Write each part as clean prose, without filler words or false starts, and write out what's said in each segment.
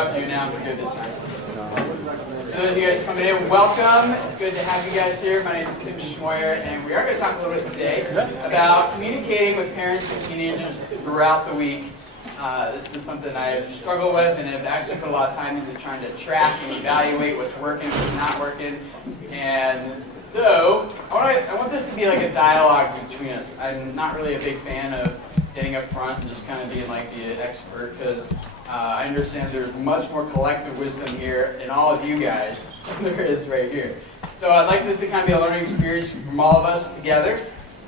interrupt you now. We're good this time. For those of you guys coming in, welcome. It's good to have you guys here. My name is Tim Schmoyer, and we are going to talk a little bit today about communicating with parents and teenagers throughout the week. This is something I've struggled with, and have actually put a lot of time into trying to track and evaluate what's working, what's not working. And so, I want this to be like a dialogue between us. I'm not really a big fan of standing up front and just kind of being like the expert, because I understand there's much more collective wisdom here in all of you guys than there is right here. So I'd like this to kind of be a learning experience from all of us together.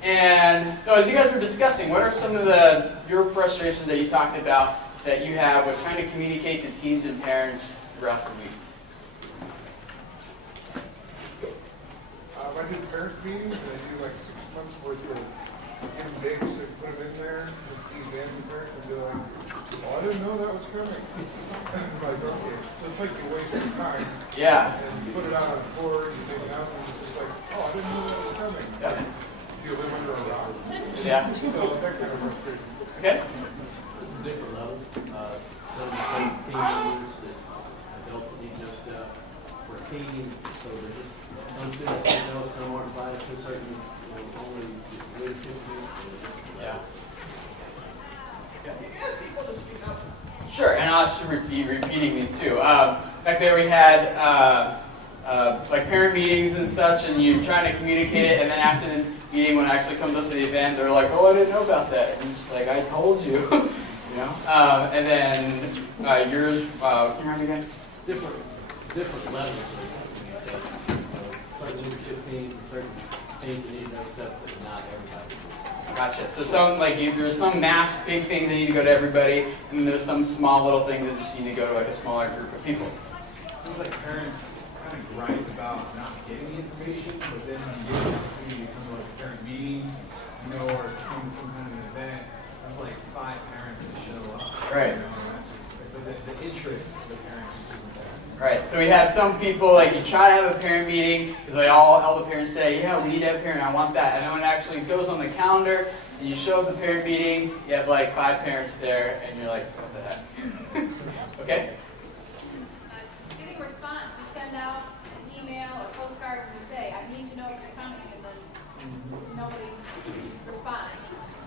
And so as you guys were discussing, what are some of your frustrations that you talked about that you have with trying to communicate to teens and parents throughout the week? I do parents meetings, and I do like 6 months worth of getting dates and put them in there with these and parents and be like, oh, I didn't know that was coming. I'm like, okay, so it's like you waste your time. Yeah. And you put it out on the board, you take it out, and it's just like, oh, I didn't know that was coming. Yep. Do you live under a rock? Yeah. So that kind of frustration. Okay. It's a different level. Some teenagers that adults that need no stuff for teens, so there's just some students that know, some aren't invited to certain, only leadership groups. Yeah. Sure, and I'll just be repeating these too. Back there we had like parent meetings and such, and you're trying to communicate it, and then after the meeting, when it actually comes up to the event, they're like, "Oh, I didn't know about that." And just like, "I told you," you know. And then yours, can you remember again? Different levels of communication. Certain leadership teams, certain teams that need no stuff, but not everybody. Gotcha. So there's some mass big things that need to go to everybody, and then there's some small little things that just need to go to like a smaller group of people. Seems like parents kind of gripe about not getting the information, but then when you get the opportunity to come to like a parent meeting, or come to some kind of an event, there's like 5 parents that show up. Right. That's just, it's like the interest of the parents just isn't there. Right. So we have some people, like, you try to have a parent meeting, because like all the parents say, yeah, we need to have a parent, I want that. And then when it actually goes on the calendar, and you show up at the parent meeting, you have like 5 parents there, and you're like, what the heck? Okay? Getting response, you send out an email or postcard and you say, I need to know if you're coming, and then nobody responds.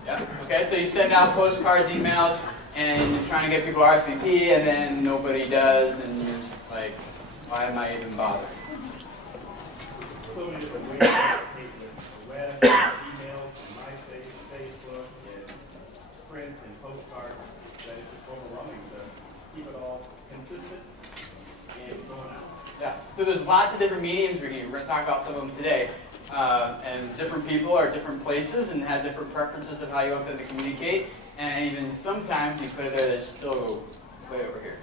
Yeah. Okay, so you send out postcards, emails, and you're trying to get people RSVP, and then nobody does, and you're just like, why am I even bothered? So many different ways of taking it. The web, emails, MySpace, Facebook, and print and postcard, that it's just overwhelming to keep it all consistent and going out. Yeah, so there's lots of different mediums we're going to talk about some of them today. And different people are different places and have different preferences of how you want them to communicate. And even sometimes you put it there, they still go way over here.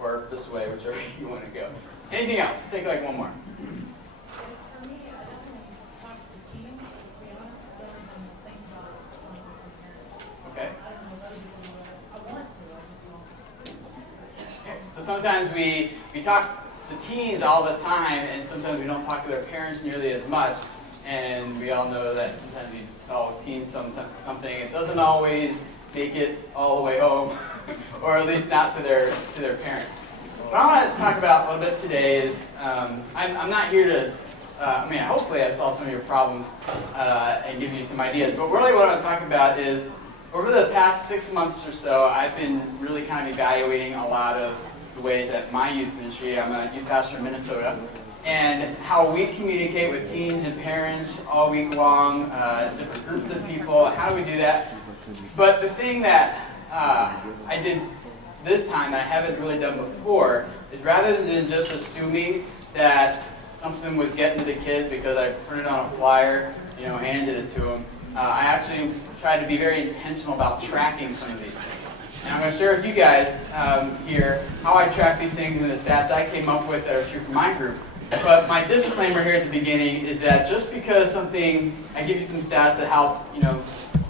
Or this way, whichever you want to go. Anything else? Take like one more. For me, I definitely talk to the teams, to be honest, rather than think about it from parents. Okay. I don't know whether I want to, I just don't. Okay. So sometimes we talk to teens all the time, and sometimes we don't talk to their parents nearly as much. And we all know that sometimes we tell teens something, it doesn't always make it all the way home, or at least not to their parents. What I want to talk about a little bit today is, I'm not here to, hopefully I solve some of your problems and give you some ideas, but really what I want to talk about is, over the past 6 months or so, I've been really kind of evaluating a lot of the ways that my youth ministry, I'm a youth pastor in Minnesota, and how we communicate with teens and parents all week long, different groups of people, how do we do that? But the thing that I did this time that I haven't really done before is, rather than just assuming that something was getting to the kids because I printed on a flyer, handed it to them, I actually tried to be very intentional about tracking some of these things. And I'm going to share with you guys here how I track these things and the stats I came up with that are true for my group. But my disclaimer here at the beginning is that just because I give you some stats that help,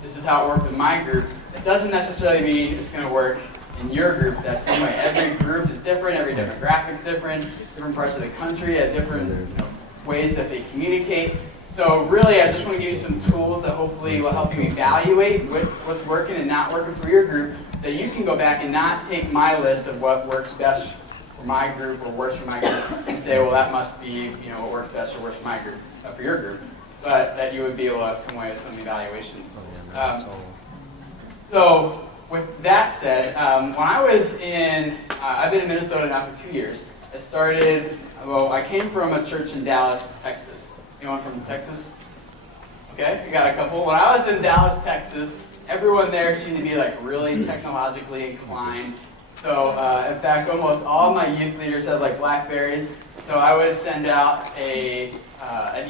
this is how it worked with my group, it doesn't necessarily mean it's going to work in your group that same way. Every group is different, every demographic is different parts of the country have different ways that they communicate. So really, I just want to give you some tools that hopefully will help you evaluate what's working and not working for your group, that you can go back and not take my list of what works best for my group or works for my group and say, well, that must be what works best or works for my group, for your group, but that you would be able to come away with some evaluation. So with that said, when I was I've been in Minnesota now for 2 years. I came from a church in Dallas, Texas. Anyone from Texas? Okay, we got a couple. When I was in Dallas, Texas, everyone there seemed to be like really technologically inclined. So in fact, almost all of my youth leaders had like BlackBerries. So I would send out an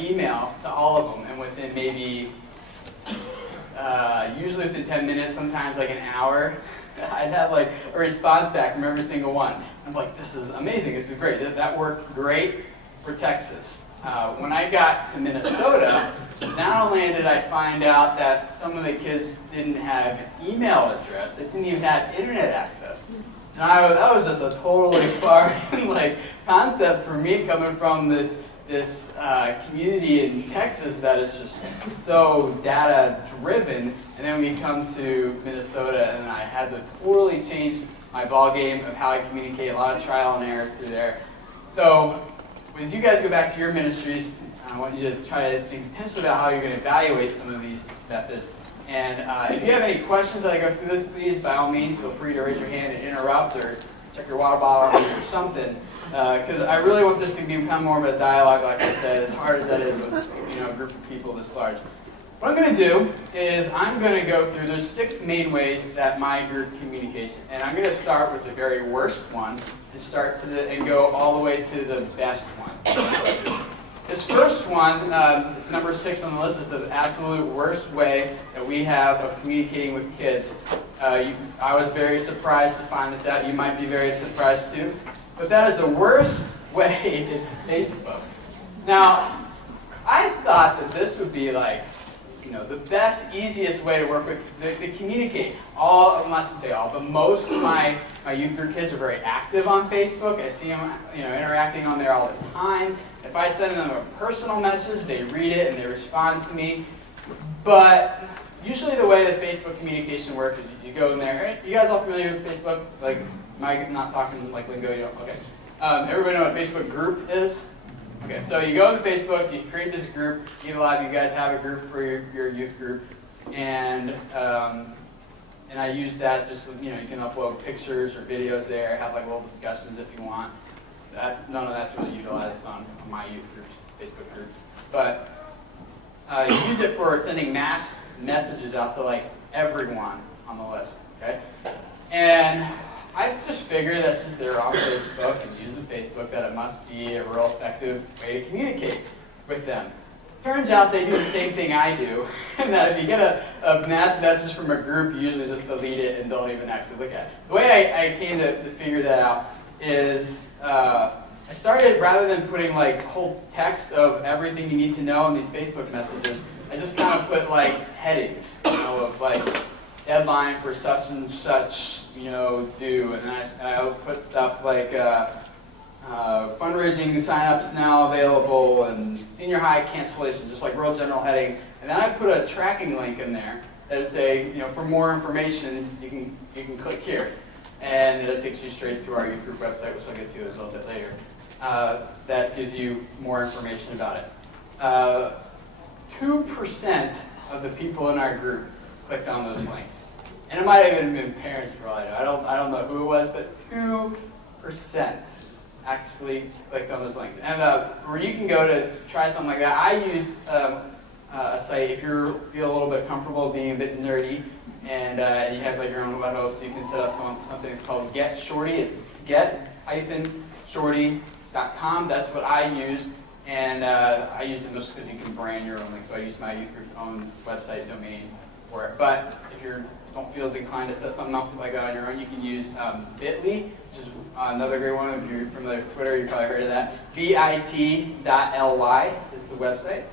email to all of them, and within maybe usually within 10 minutes, sometimes like an hour, I'd have like a response back from every single one. I'm like, this is amazing, this is great. That worked great for Texas. When I got to Minnesota, not only did I find out that some of the kids didn't have email address, they didn't even have internet access. And that was just a totally foreign concept for me, coming from this community in Texas that is just so data driven, and then we come to Minnesota and I had to totally change my ball game of how I communicate, a lot of trial and error through there. So as you guys go back to your ministries, I want you to try to think intentionally about how you're going to evaluate some of these methods. And if you have any questions as I go through this, please, by all means, feel free to raise your hand and interrupt or check your water bottle or something. Because I really want this to become more of a dialogue, like I said, as hard as that is with a group of people this large. What I'm going to do is I'm going to go through, there's 6 main ways that my group communicates. And I'm going to start with the very worst one and go all the way to the best one. This first one is number 6 on the list. Is the absolute worst way that we have of communicating with kids. I was very surprised to find this out. You might be very surprised too. But that is the worst way is Facebook. Now, I thought that this would be the best, easiest way to work with, to communicate. I'm not to say all, but most of my youth group kids are very active on Facebook. I see them, interacting on there all the time. If I send them a personal message, they read it and they respond to me. But usually the way that Facebook communication works is you go in there. You guys all familiar with Facebook? Am I not talking like lingo? You don't? Okay. Everybody know what Facebook group is? Okay, so you go into Facebook, you create this group. A lot of you guys have a group for your youth group, and I use that just you can upload pictures or videos there, have little discussions if you want. None of that's really utilized on my youth group's Facebook groups, but you use it for sending mass messages out to everyone on the list. Okay, and I just figured that since they're on Facebook and using Facebook, that it must be a real effective way to communicate with them. Turns out they do the same thing I do, and that if you get a mass message from a group, you usually just delete it and don't even actually look at it. The way I came to figure that out is I started, rather than putting whole text of everything you need to know in these Facebook messages, I just kind of put headings, of deadline for such and such, due, and I would put stuff like fundraising signups now available and senior high cancellation, just real general heading. And then I put a tracking link in there that would say, for more information, you can click here, and it takes you straight to our youth group website, which I'll get to a little bit later. That gives you more information about it. 2% of the people in our group clicked on those links. And it might have even been parents for all I know. I don't know who it was, but 2% actually clicked on those links. And where you can go to try something like that, I use a site, if you feel a little bit comfortable being a bit nerdy, and you have your own web host, you can set up something called Get Shorty. It's get-shorty.com. That's what I use. And I use it just because you can brand your own link. So I use my youth group's own website domain for it. But if you don't feel as inclined to set something up like that on your own, you can use Bitly, which is another great one. If you're familiar with Twitter, you've probably heard of that. bit.ly is the website.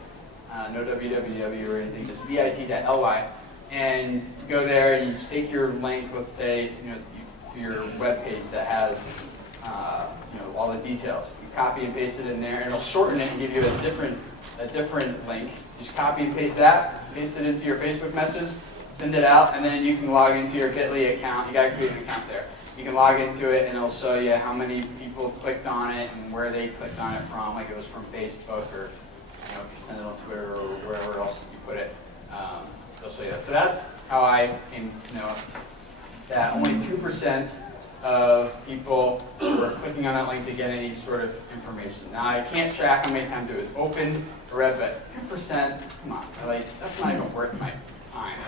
No www or anything, just bit.ly. And you go there and you just take your link, let's say, to your web page that has all the details. You copy and paste it in there, and it'll shorten it and give you a different link. Just copy and paste that, paste it into your Facebook message, send it out, and then you can log into your Bitly account. You got to create an account there. you can log into it and it'll show you how many people clicked on it and where they clicked on it from, like it was from Facebook or if you send it on Twitter or wherever else you put it, it'll show you that. So that's how I came to know that only 2% of people were clicking on that link to get any sort of information. Now I can't track how many times it was opened or read, but 2%, come on, that's not even worth my time.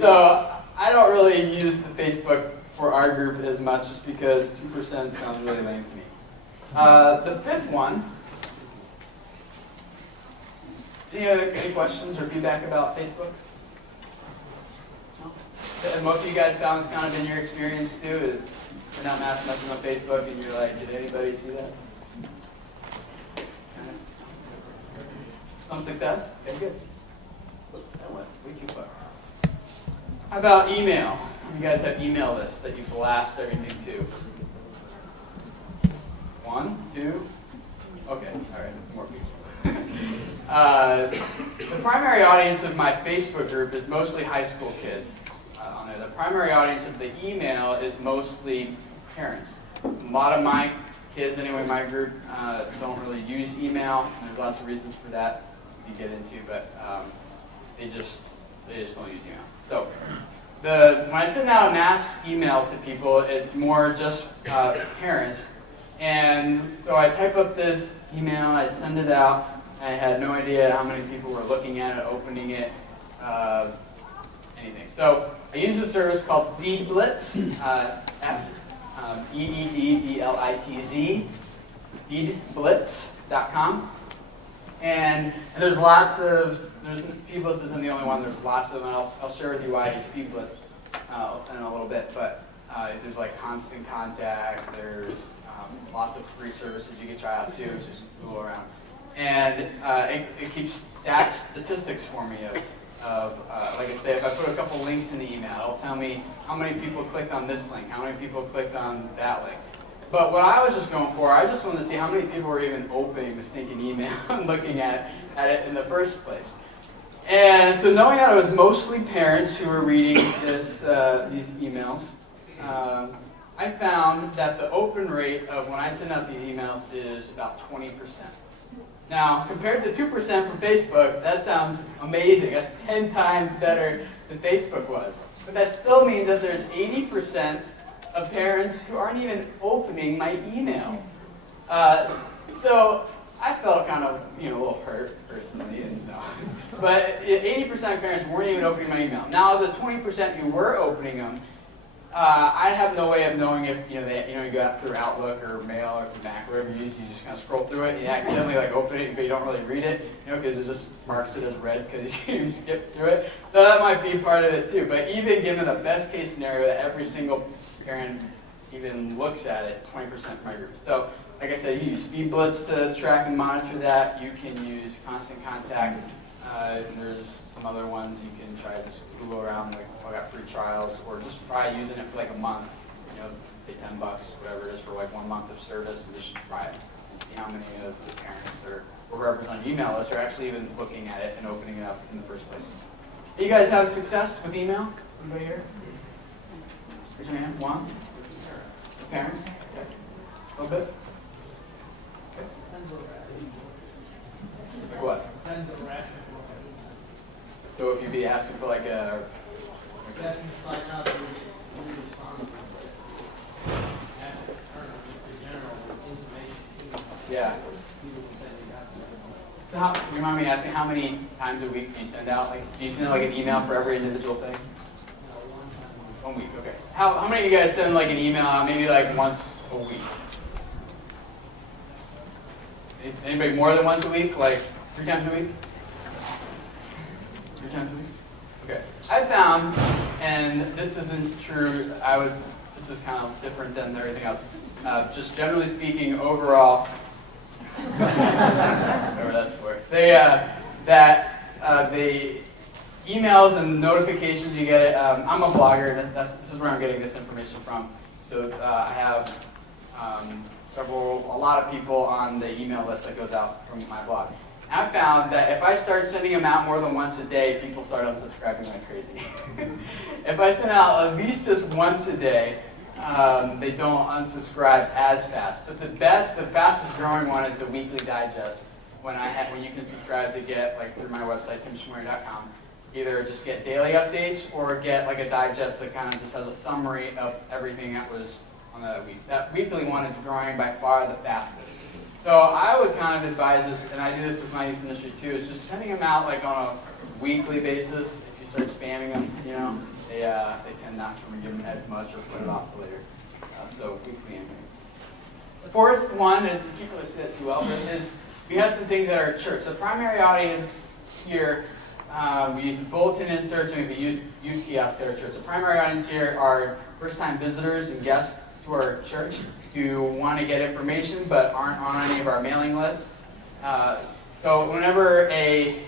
So I don't really use the Facebook for our group as much just because 2% sounds really lame to me. The fifth one, any questions or feedback about Facebook? No? And most of you guys found it's kind of in your experience too, is send out mass messages on Facebook and you're like, did anybody see that? Some success? Okay, good. That went way too far. How about email? You guys have email lists that you blast everything to. 1, 2, okay, all right, more people. The primary audience of my Facebook group is mostly high school kids on there. The primary audience of the email is mostly parents. A lot of my kids, anyway, in my group, don't really use email. There's lots of reasons for that you get into, but they just don't use email. So when I send out a mass email to people, it's more just parents. And so I type up this email, I send it out. I had no idea how many people were looking at it, opening it, anything. So I use a service called FeedBlitz, EEDBLITZ, feedblitz.com. And there's lots of, FeedBlitz isn't the only one, there's lots of them. I'll share with you why I use FeedBlitz in a little bit, but there's like Constant Contact, there's lots of free services you can try out too, just Google around. And it keeps statistics for me of like I say, if I put a couple links in the email, it'll tell me how many people clicked on this link, how many people clicked on that link. But what I was just going for, I just wanted to see how many people were even opening the stinking email and looking at it in the first place. And so knowing that it was mostly parents who were reading these emails, I found that the open rate of when I send out these emails is about 20%. Now, compared to 2% from Facebook, that sounds amazing. That's 10 times better than Facebook was. But that still means that there's 80% of parents who aren't even opening my email. So I felt kind of, a little hurt personally, but 80% of parents weren't even opening my email. Now, the 20% who were opening them, I have no way of knowing if you go out through Outlook or Mail or Mac, whatever you use. You just kind of scroll through it and you accidentally open it, but you don't really read it, because it just marks it as read because you skip through it. So that might be part of it too. But even given the best case scenario that every single parent even looks at it, 20% of my group. So like I said, you use FeedBlitz to track and monitor that. You can use Constant Contact. And there's some other ones you can try to just Google around, like I got free trials, or just try using it for like a month, pay $10, whatever it is, for like 1 month of service, and just try it and see how many of the parents or whoever's on your email list are actually even looking at it and opening it up in the first place. Do you guys have success with email? Anybody here? Raise your hand. One? Parents? Okay. A little bit? Okay. Like what? So if you'd be asking for like a... Asking to sign up, you respond to it. Ask the general information. Yeah. People will send you out. So how, you mind me asking how many times a week do you send out? Like, do you send out like an email for every individual thing? One time. 1 week, okay. How many of you guys send like an email out maybe like once a week? Anybody more than once a week? Like 3 times a week? 3 times a week? Okay. I found, and this isn't true, this is kind of different than everything else. Just generally speaking, overall, whatever that's for, the emails and notifications you get, I'm a blogger, this is where I'm getting this information from. So I have a lot of people on the email list that goes out from my blog. I found that if I start sending them out more than once a day, people start unsubscribing like crazy. If I send out at least just once a day, they don't unsubscribe as fast. But the fastest growing one is the weekly digest. When you can subscribe to get, like through my website, timshmurray.com, either just get daily updates or get like a digest that kind of just has a summary of everything that was on that week. That weekly one is growing by far the fastest. So I would kind of advise this, and I do this with my youth ministry too, is just sending them out like on a weekly basis. If you start spamming them, you know, they tend not to give them as much or put it off to later. So weekly anyway. The fourth one, and you can't really see that too well, but is we have some things at our church. The primary audience here, we use the bulletin inserts and we use youth kiosk at our church. The primary audience here are first-time visitors and guests to our church who want to get information but aren't on any of our mailing lists. So whenever a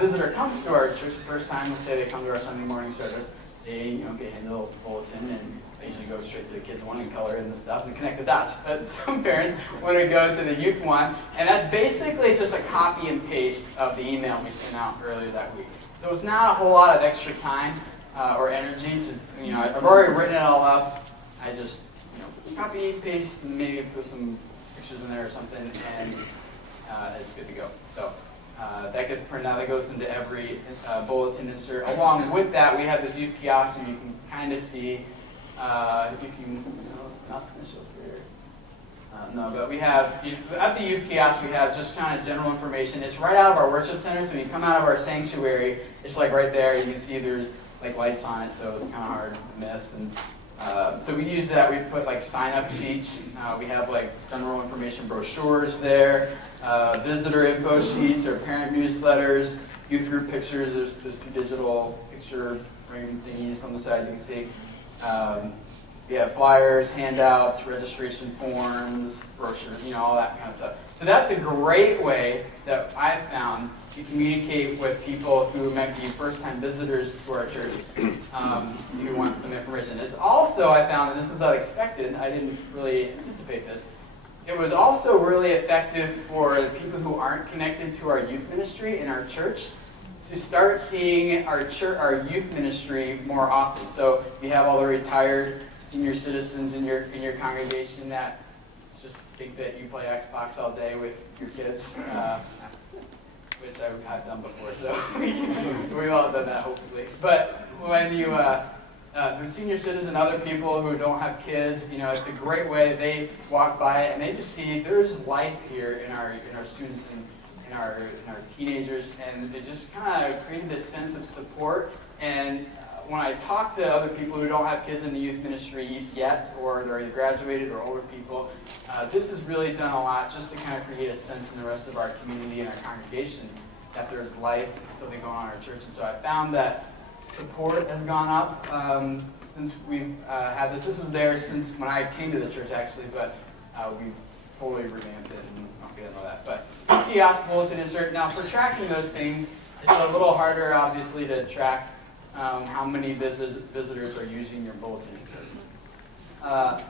visitor comes to our church the first time, let's say they come to our Sunday morning service, they get a little bulletin and they usually go straight to the kids' one and color in the stuff and connect the dots. But some parents want to go to the youth one, and that's basically just a copy and paste of the email we sent out earlier that week. So it's not a whole lot of extra time or energy to, I've already written it all up. I just, copy, paste, and maybe put some pictures in there or something, and it's good to go. So that gets printed out. That goes into every bulletin insert. Along with that, we have this youth kiosk, and you can kind of see. If you, not going to show here. No, but we have, at the youth kiosk, we have just kind of general information. It's right out of our worship center, so when you come out of our sanctuary, it's like right there. You can see there's like lights on it, so it's kind of hard to miss. And so we use that. We put like sign-up sheets. We have like general information brochures there, visitor info sheets, or parent newsletters, youth group pictures. There's two digital picture frame thingies on the side you can see. We have flyers, handouts, registration forms, brochures, all that kind of stuff. So that's a great way that I've found to communicate with people who might be first-time visitors to our church who want some information. It's also, I found, and this is unexpected, I didn't really anticipate this, it was also really effective for the people who aren't connected to our youth ministry in our church to start seeing our youth ministry more often. So you have all the retired senior citizens in your congregation that just think that you play Xbox all day with your kids, which I've done before, so we've all done that hopefully. But when you, the senior citizens and other people who don't have kids, it's a great way that they walk by it and they just see there's life here in our students and in our teenagers, and they just kind of created this sense of support. And when I talk to other people who don't have kids in the youth ministry yet, or they're either graduated or older people, this has really done a lot just to kind of create a sense in the rest of our community and our congregation that there's life and something going on in our church. And so I found that support has gone up since we've had this. This was there since when I came to the church actually, but we've totally revamped it and I'll get into that. But kiosk, bulletin insert. Now for tracking those things, it's a little harder obviously to track how many visitors are using your bulletin insert.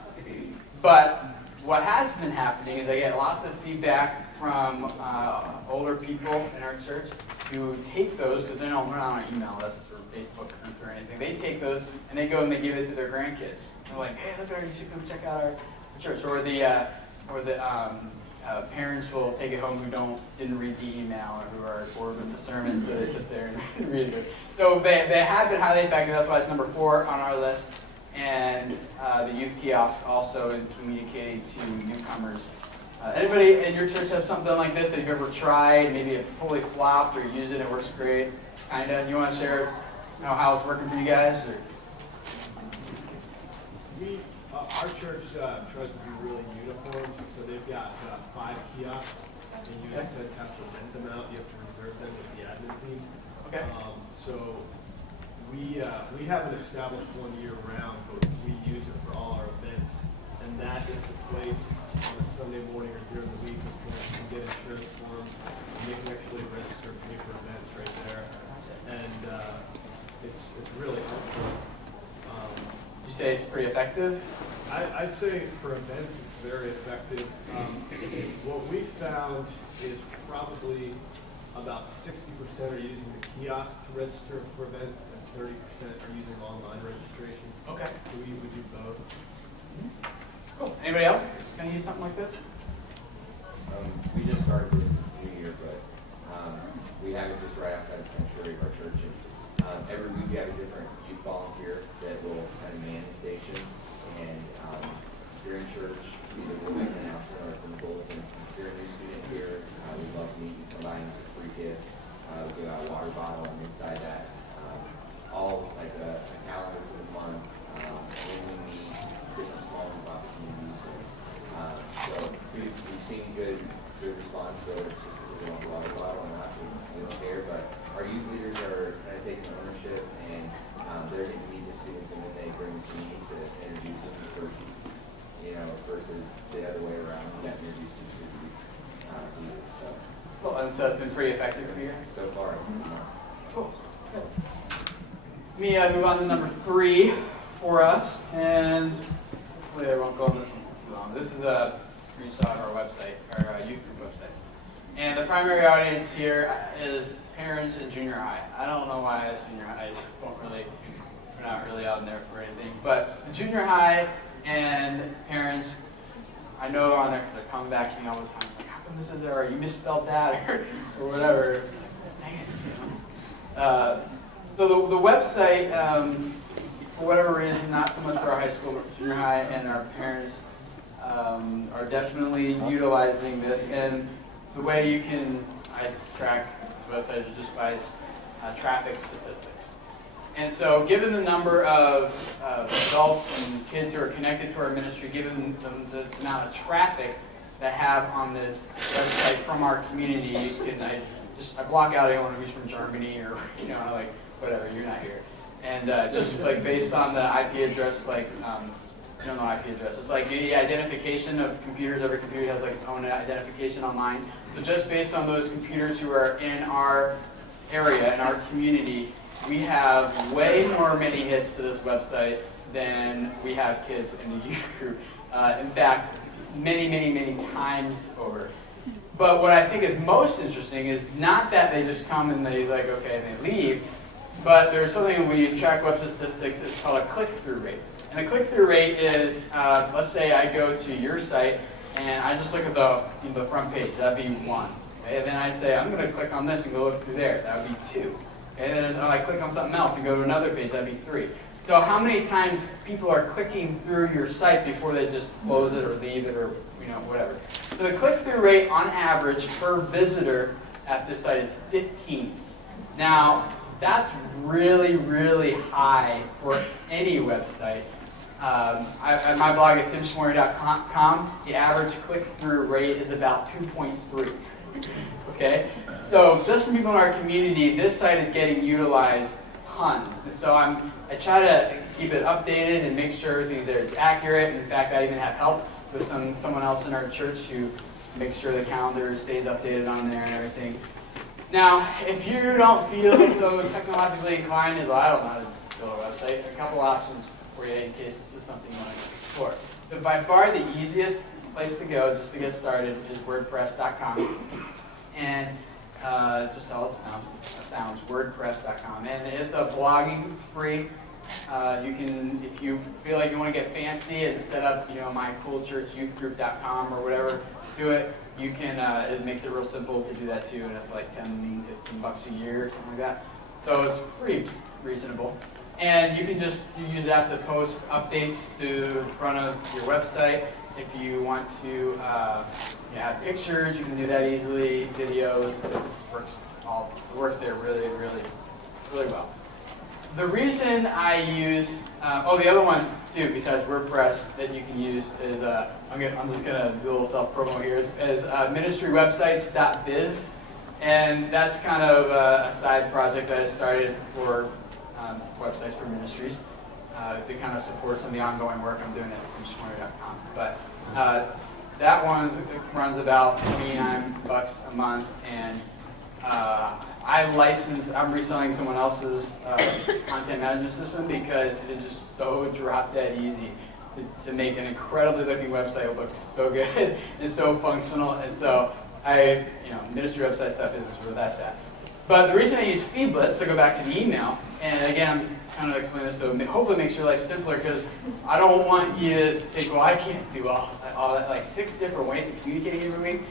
But what has been happening is I get lots of feedback from older people in our church who take those, because we're not on an email list or Facebook or anything. They take those and they go and they give it to their grandkids. They're like, hey, look, you should come check out our church. Or the parents will take it home who didn't read the email or who are bored with the sermon, so they sit there and read it. So they have been highly effective. That's why it's number 4 on our list. And the youth kiosk also in communicating to newcomers. Anybody in your church have something like this that you've ever tried? Maybe it totally flopped, or you use it and it works great? Kinda. You want to share how it's working for you guys? Or? Our church tries to be really uniform, so they've got 5 kiosks, and you in a sense have to rent them out. You have to reserve them with the admin team. Okay. So we haven't established one year round, but we use it for all our events, and that is the place on a Sunday morning or during the week where parents can get insurance forms, and they can actually register for events right there, and it's really helpful. Would you say it's pretty effective? I'd say for events it's very effective. What we found is probably about 60% are using the kiosk to register for events, and 30% are using online registration. Okay. So we would do both. Cool. Anybody else gonna use something like this? We just started this new year, but we have it just right outside the sanctuary of our church. And every week we have a different youth volunteer that will kind of man the station. And during church, either we'll make an announcement or it's in the bulletin. If you're a new student here, we'd love to meet you. Come by and get a free gift. We give out a water bottle, and inside that, all like a calendar for the month. When we meet, different small group opportunities. So we've seen good response. So it's just because we want a water bottle or not, we don't care. But our youth leaders are kind of taking ownership, and they're getting to meet the students, and then they bring them to me to introduce them to first, versus the other way around. We got introduced them to the leaders. So Cool. And so it's been pretty effective for you. so far, Cool. Good. Let me move on to number 3 for us, and hopefully I won't go on this one too long. This is a screenshot of our website, our youth group website. And the primary audience here is parents in junior high. I don't know why it's junior high. We're not really out in there for anything. But the junior high and parents, I know are on there because they're coming back to me all the time. Like, how come this is there? Or you misspelled that or whatever. Dang it, So the website, for whatever reason, not so much for our high school, but junior high and our parents are definitely utilizing this. And the way you can track this website is just by traffic statistics. And so given the number of adults and kids who are connected to our ministry, given the amount of traffic that have on this website from our community, I block out anyone who's from Germany or, like, whatever, you're not here. And just like based on the IP address, like, you don't know IP address. It's like the identification of computers. Every computer has like its own identification online. So just based on those computers who are in our area, in our community, we have way many hits to this website than we have kids in the youth group. In fact, many times over. But what I think is most interesting is not that they just come and they like, okay, and they leave, but there's something when you track web statistics, it's called a click-through rate. And the click-through rate is, let's say I go to your site and I just look at the front page, that'd be 1. Okay? And then I say, I'm going to click on this and go look through there, that would be 2. Okay? And then I click on something else and go to another page, that'd be 3. So how many times people are clicking through your site before they just close it or leave it or whatever. So the click-through rate on average per visitor at this site is 15. Now, that's really high for any website. At my blog at timschmoyer.com, the average click-through rate is about 2.3. Okay? So just from people in our community, this site is getting utilized tons. And so I try to keep it updated and make sure everything there is accurate. In fact, I even have help with someone else in our church who makes sure the calendar stays updated on there and everything. Now, if you don't feel so technologically inclined as, well, I don't know how to build a website, a couple options for you in case this is something you want to explore. But by far the easiest place to go just to get started is WordPress.com. And just how it sounds, WordPress.com. And it's a blogging, it's free. You can, if you feel like you want to get fancy and set up, mycoolchurchyouthgroup.com or whatever, do it. You can, it makes it real simple to do that too, and it's like $10, $15 a year or something like that. So it's pretty reasonable. And you can just use that to post updates to the front of your website. If you want to have pictures, you can do that easily. Videos, it works there really well. The reason I use, the other one too, besides WordPress that you can use is, I'm just gonna do a little self-promo here, is ministrywebsites.biz, and that's kind of a side project that I started for websites for ministries to kind of support some of the ongoing work I'm doing at timschmoyer.com. But that one runs about $29 a month, and I'm reselling someone else's content management system because it is just so drop-dead easy to make an incredibly looking website look so good and so functional. And so ministry website stuff is where that's at. But the reason I use FeedBlitz, to go back to the email, and again, I'm kind of explaining this so hopefully it makes your life simpler, because I don't want you to think, well, I can't do all that, like 6 different ways of communicating every week.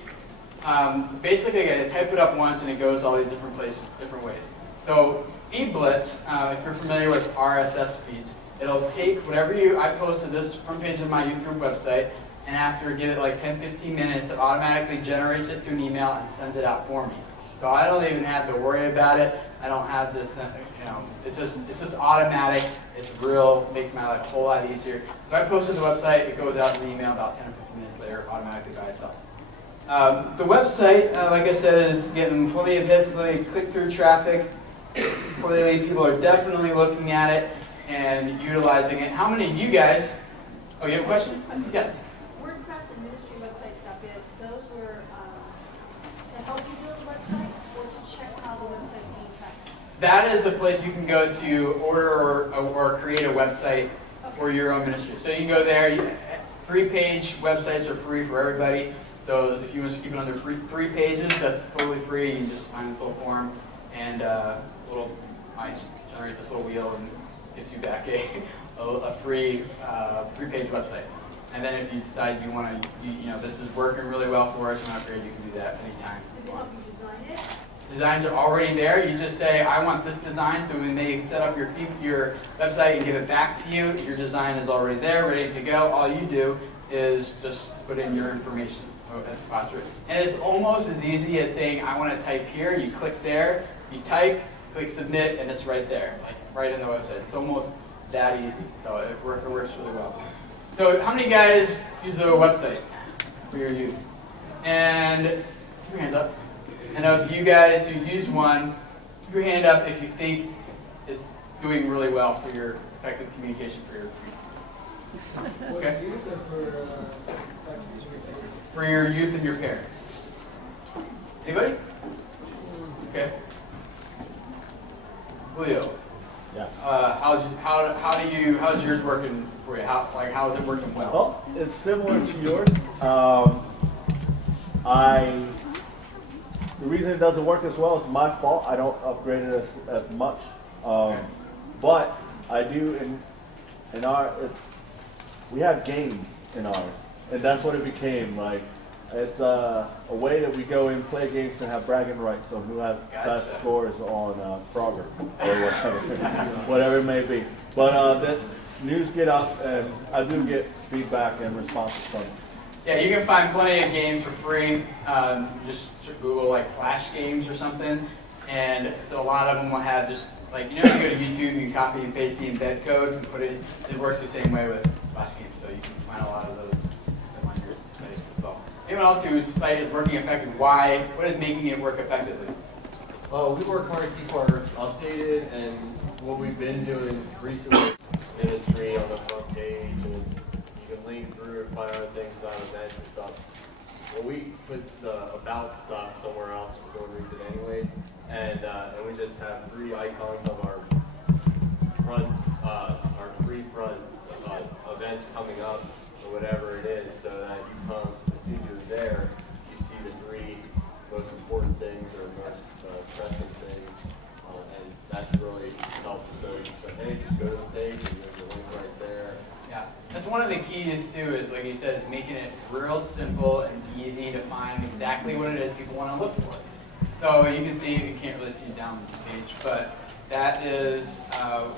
Basically, I gotta type it up once and it goes all these different places, different ways. So FeedBlitz, if you're familiar with RSS feeds, it'll take whatever I posted this front page of my youth group website, and after give it like 10-15 minutes, it automatically generates it to an email and sends it out for me. So I don't even have to worry about it. I don't have this, it's just automatic. It's real, makes my life a whole lot easier. So I posted the website, it goes out in the email about 10 or 15 minutes later, automatically by itself. The website, like I said, is getting plenty of hits, plenty of click-through traffic. Clearly, people are definitely looking at it and utilizing it. How many of you guys, oh, you have a question? Yes. WordPress and ministry website stuff is, those were to help you build a website or to check how the website's being tracked? That is a place you can go to order or create a website for your own ministry. So you can go there. 3-page websites are free for everybody. So if you want to keep it under 3 pages, that's totally free. You just find this little form and little mice generate this little wheel and gives you back a free 3-page website. And then if you decide you want to, this is working really well for us, you want to upgrade, you can do that anytime. Did they help you design it? Designs are already there. You just say, I want this design. So when they set up your website and give it back to you, your design is already there, ready to go. All you do is just put in your information. And it's almost as easy as saying, I want to type here. You click there, you type, click submit, and it's right there, like right in the website. It's almost that easy. So it works really well. So how many guys use a website for your youth? And keep your hands up. And of you guys who use one, keep your hand up if you think it's doing really well for your effective communication for your youth. Okay. For your youth and your parents. Anybody? Okay. Julio. Yes. How's yours working for you? How is it working well? Well, it's similar to yours. The reason it doesn't work as well is my fault. I don't upgrade it as much. But I do in our, we have games in ours. And that's what it became. Like, it's a way that we go in, play games, and have bragging rights on who has best scores on Frogger or whatever it may be. But the news get up, and I do get feedback and responses from it. Yeah, you can find plenty of games for free. Just Google like Flash games or something, and a lot of them will have just like, you go to YouTube, you copy and paste the embed code and put it. It works the same way with Flash games, so you can find a lot of those on your site as well. Anyone else whose site is working effectively? Why? What is making it work effectively? We work hard to keep ours updated, and what we've been doing recently, ministry on the front page, and you can link through and find other things about events and stuff. Well, we put the about stuff somewhere else, we're going to read it anyways, and we just have 3 icons of our front, our 3 front events coming up, or whatever it is, so that you come, as soon as you're there, you see the 3 most important things or most pressing things, and that's really helps. So you say, hey, just go to the page, and there's a link right there. Yeah, that's one of the keys too. Is like you said, is making it real simple and easy to find exactly what it is people want to look for. So you can see, you can't really see down the page, but that is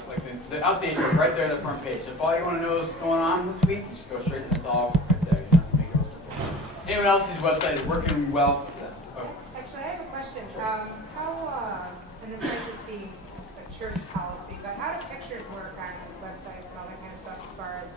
like the updates are right there at the front page. So if all you want to know is what's going on this week, you just go straight to it's all right there. You just make it real simple. Anyone else whose website is working well? Actually, I have a question. And this might just be a church policy, but how do pictures work on websites and all that kind of stuff as far as,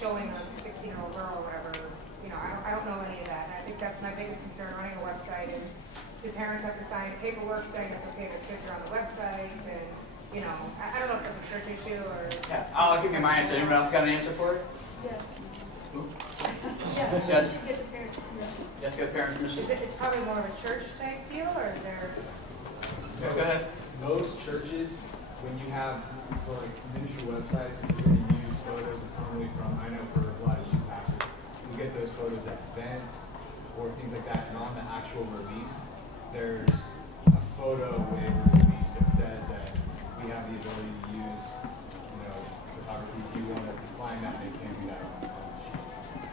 showing a 16-year-old girl or whatever? I don't know any of that. And I think that's my biggest concern running a website is, do parents have to sign paperwork saying it's okay that kids are on the website? And, I don't know if that's a church issue or... Yeah, I'll give you my answer. Anyone else got an answer for it? Yes. Ooh. Yes. Yes. You should get the parents' permission. Yes, get parents' permission. It's probably more of a church type deal, or is there... Yeah, go ahead. Most churches, when you have, for like ministry websites, if you're going to use photos, it's normally from, I know for a lot of youth pastors, we get those photos at events or things like that, and on the actual release, there's a photo waiver release that says that we have the ability to use, photography. If you want to decline that, they can do that on the sheet.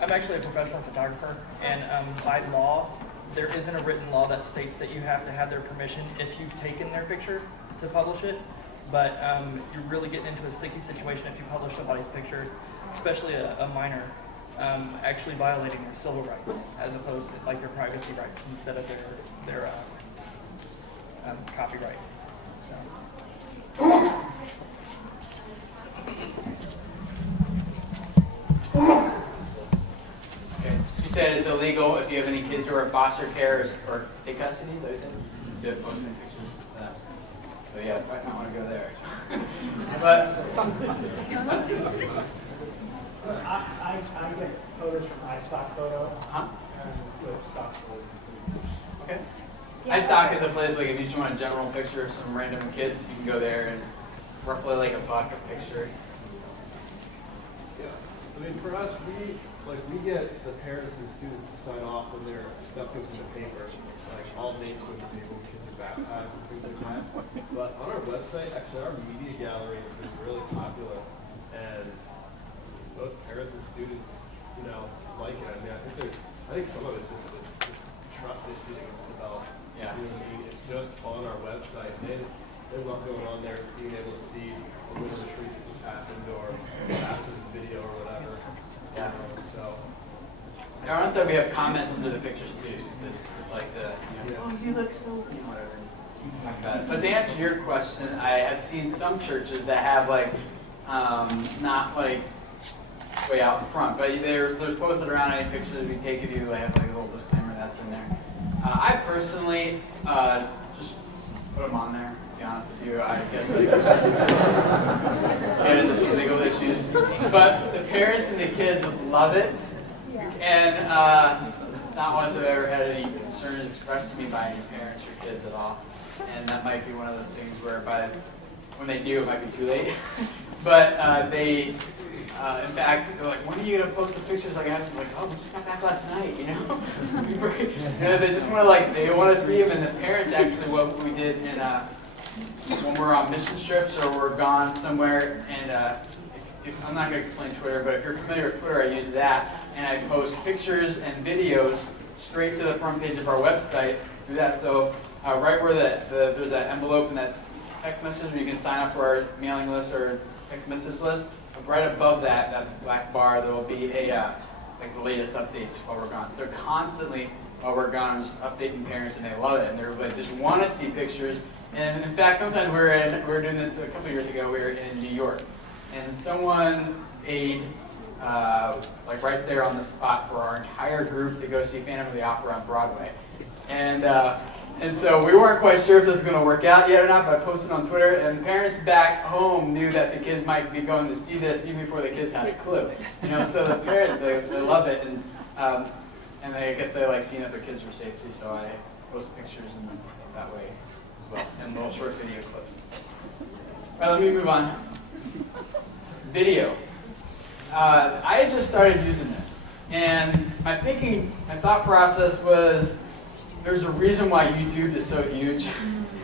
I'm actually a professional photographer, and by law, there isn't a written law that states that you have to have their permission if you've taken their picture to publish it. But you're really getting into a sticky situation if you publish somebody's picture, especially a minor, actually violating their civil rights as opposed to like their privacy rights instead of their copyright. So. Okay. You said it's illegal if you have any kids who are in foster care or state custody, is that what you said? You have posting pictures of that. So yeah, might not want to go there. But I get photos from iStock Photo. huh? And with stock photos. Okay. iStock is a place like if you just want a general picture of some random kids, you can go there and roughly like $1 a picture. Yeah, I mean, for us, we get the parents and students to sign off when their stuff goes in the paper, like all names when the people kids are baptized and things like that. But on our website, actually, our media gallery is really popular, and both parents and students, like it. I mean, I think some of it's just it's trust issue that gets developed. Yeah. You know what I mean? It's just on our website. They love going on there, being able to see a little retreat that just happened, or after the video or whatever. Yeah. So. And on our side, we have comments under the pictures too. So this is like the, oh, you look so, whatever. Like that. But to answer your question, I have seen some churches that have like, not like way out in front, but they're posted around any pictures we take of you. I have like a little disclaimer that's in there. I personally just put them on there. To be honest with you, I guess get into some legal issues, but the parents and the kids love it, and not once have I ever had any concerns expressed to me by any parents or kids at all. And that might be one of those things where when they do, it might be too late. But in fact, they're like, when are you going to post the pictures? Like, I'm like, oh, we just got back last night, They just want to, they want to see them. And the parents actually, what we did when we're on mission trips or we're gone somewhere, and I'm not going to explain Twitter, but if you're familiar with Twitter, I use that. And I post pictures and videos straight to the front page of our website through that. So right where there's that envelope and that text message where you can sign up for our mailing list or text message list, right above that black bar, there will be like the latest updates while we're gone. So constantly while we're gone, I'm just updating parents, and they love it, and they just want to see pictures. And in fact, sometimes we were doing this a couple of years ago. We were in New York, and someone paid like right there on the spot for our entire group to go see Phantom of the Opera on Broadway. And so we weren't quite sure if this was going to work out yet or not, but I posted on Twitter, and parents back home knew that the kids might be going to see this even before the kids had a clue. So the parents, they love it, and I guess they like seeing that their kids are safe too, so I post pictures in that way as well, and little short video clips. All right, let me move on. Video. I had just started using this, and my thought process was, there's a reason why YouTube is so huge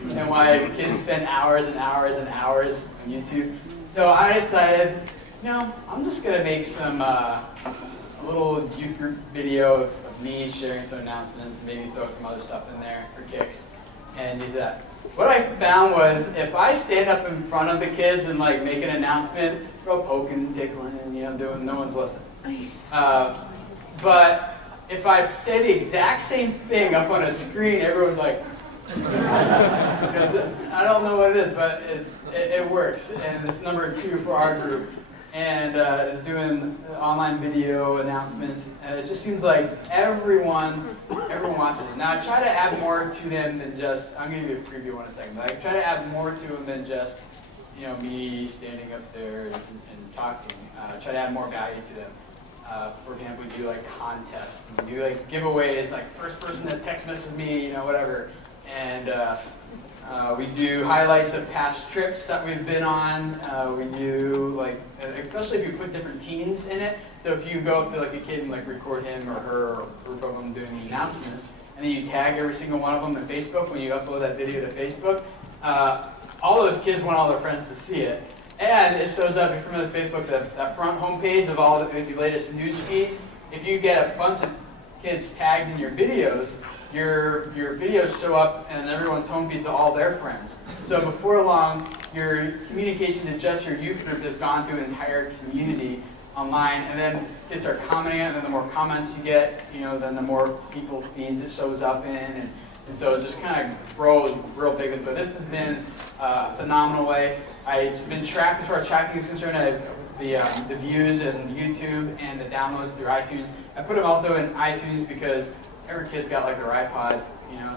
and why kids spend hours and hours and hours on YouTube. So I decided, I'm just going to make a little youth group video of me sharing some announcements, maybe throw some other stuff in there for kicks, and use that. What I found was, if I stand up in front of the kids and make an announcement, they're all poking, tickling, and doing, no one's listening. But if I say the exact same thing up on a screen, everyone's like, I don't know what it is, but it works. And it's number 2 for our group. And it's doing online video announcements. And it just seems like everyone watches it. Now I try to add more to them than just, I'm going to give you a preview in a second, but I try to add more to them than just, me standing up there and talking. I try to add more value to them. For example, we do contests, and we do giveaways, first person that text messaged me, whatever. And We do highlights of past trips that we've been on. We do like, especially if you put different teens in it. So if you go up to like a kid and like record him or her or a group of them doing the announcements, and then you tag every single one of them in Facebook when you upload that video to Facebook, all those kids want all their friends to see it. And it shows up, if you're familiar with Facebook, that front homepage of all the latest news feeds. If you get a bunch of kids tagged in your videos, your videos show up and everyone's home feed to all their friends. So before long, your communication to just your youth group has gone to an entire community online, and then kids start commenting on it, and then the more comments you get, then the more people's feeds it shows up in, and so it just kind of grows real big. But this has been a phenomenal way. I've been tracked, as far as tracking is concerned, the views in YouTube and the downloads through iTunes. I put them also in iTunes because every kid's got like their iPod,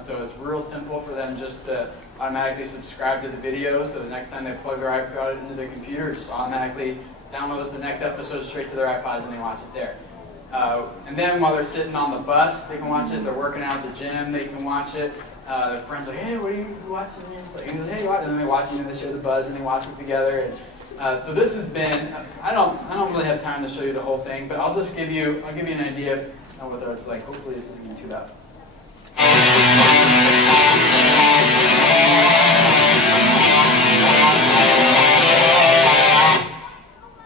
so it's real simple for them just to automatically subscribe to the video. So the next time they plug their iPod into their computer, it just automatically downloads the next episode straight to their iPods and they watch it there. And then while they're sitting on the bus, they can watch it. They're working out at the gym, they can watch it. Their friends like, hey, what are you watching? And hey, what? And then they watch it and they share the buzz and they watch it together. And so this has been. I don't really have time to show you the whole thing, but I'll give you an idea of what it's like. Hopefully this isn't going to be too loud.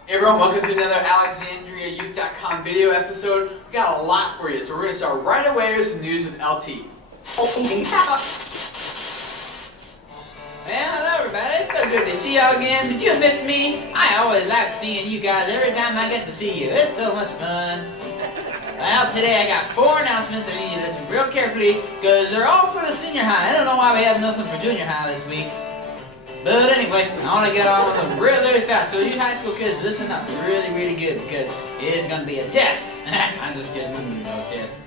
Hey everyone, welcome to another AlexandriaYouth.com video episode. We got a lot for you, so we're going to start right away with some news with LT. Well, hello everybody, it's so good to see y'all again. Did you miss me? I always like seeing you guys every time I get to see you. It's so much fun. Well, today I got 4 announcements that I need you to listen real carefully because they're all for the senior high. I don't know why we have nothing for junior high this week. But anyway, I want to get on with them really fast. So you high school kids, listen up really good because it is going to be a test. I'm just kidding, no test.